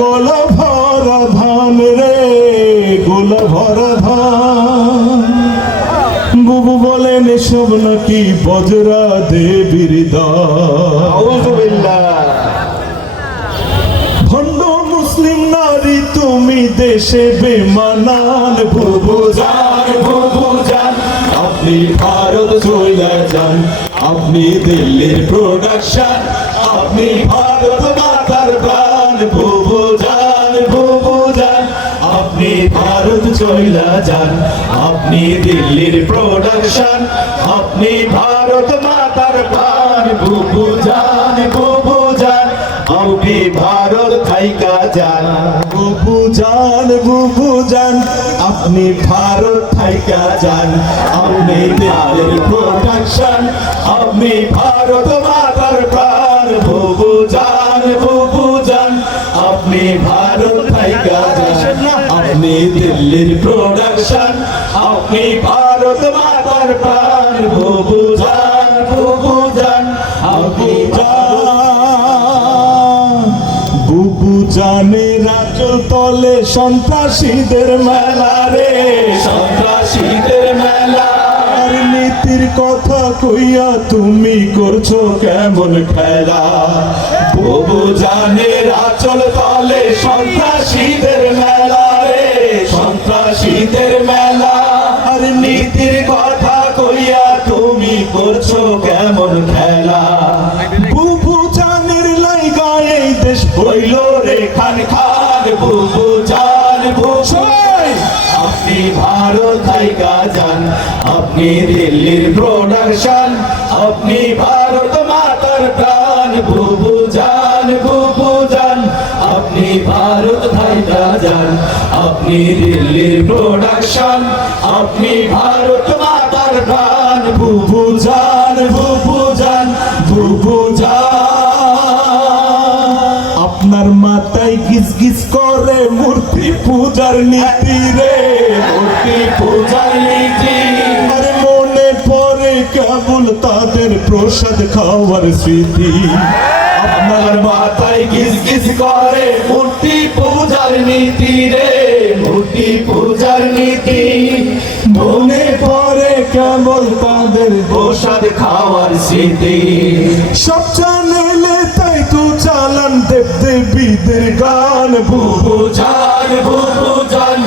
গোলা ভরা ধান রে গোলা ভরা ধান। বুবু বলেন এসব নাকি বজরা দেবীর ভণ্ড মুসলিম নারী তুমি দেশে বেমানান। বুবু যান বুবু যান আপনি ভারত চলে যান। আপনি দিল্লির প্রোডাকশন আপনি ভারত মাতার ভারত যান। আপনি দিল্লির প্রোডাকশন আপনি ভারত মাতার প্রাণ। বুবু যান বুবু যান, আপনি ভারত থাইকা যান। বুবু যান বুবু যান, আপনি ভারত থাইকা যান। আপনি দিল্লির প্রোডাকশন আপনি ভারত মাতার প্রাণ। বুবু যান বুবু যান, আপনি ভারত থাইকা যান। দিল্লির প্রোডাকশন আপনি ভারত মাতার প্রাণ বুবু যান বুবু যান আপনি বুবু জানে রাজল তলে সন্ত্রাসীদের মেলা রে। সন্ত্রাসীদের মেলা। নীতির কথা কইয়া তুমি করছ কেমন খেলা? বুবু জানে রাচল তলে সন্ত্রাসীদের মেলা রে সন্ত্রাসীদের মেলা আর নীতির কথা কইয়া তুমি করছ কেমন খেলা? বুবু জানের লাইগা দেশ হইল রে খান খান। বুবু বুঝাই আপনি ভারত থাইকা যান, আপনি দিল্লির প্রোডাকশন আপনি ভারত মাতার প্রাণ। বুবু জান আপনি দিল্লির প্রোডাকশন আপনি ভারত মাতার প্রাণ বুবু জান বুবু জান বুবু জান আপনার মাথায় গিস গিস করে মূর্তি পূজার নীতি রে। মূর্তি পূজার নীতি। আরে মনে পড়ে কেবল তাদের প্রসাদ খাওয়ার স্মৃতি। আপনার মাথায় গিস গিস করে মূর্তি পূজার নীতি রে। মূর্তি পূজার নীতি, মনে পড়ে কেবল তাদের প্রসাদ খাওয়ার স্মৃতি। সব চ্যানেলে তাই তো চালান দেব দেবীদের গান। বুবু জান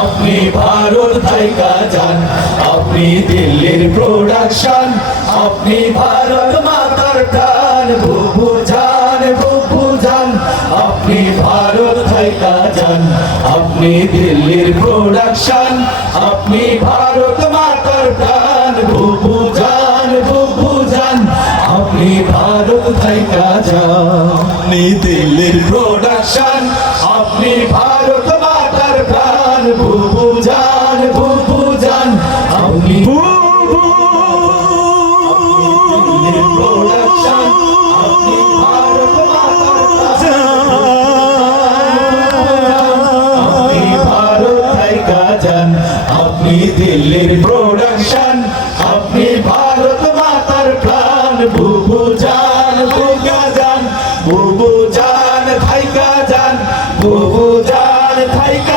আপনি ভারত থাইকা যান আপনি দিল্লির প্রোডাকশন আপনি ভারত মাতার যান আপনি দিল্লির প্রোডাকশন আপনি ভারত মাতার প্রাণ, বুবু জান বুবু জান, আপনি ভারত থাইকা যান আপনি দিল্লির প্রোডাকশন আপনি দিল্লির প্রোডাকশন আপনি ভারত মাতার প্রাণ, বুবু জান বুগা যান বুবু জান থাইকা যান বুবু জান থাইকা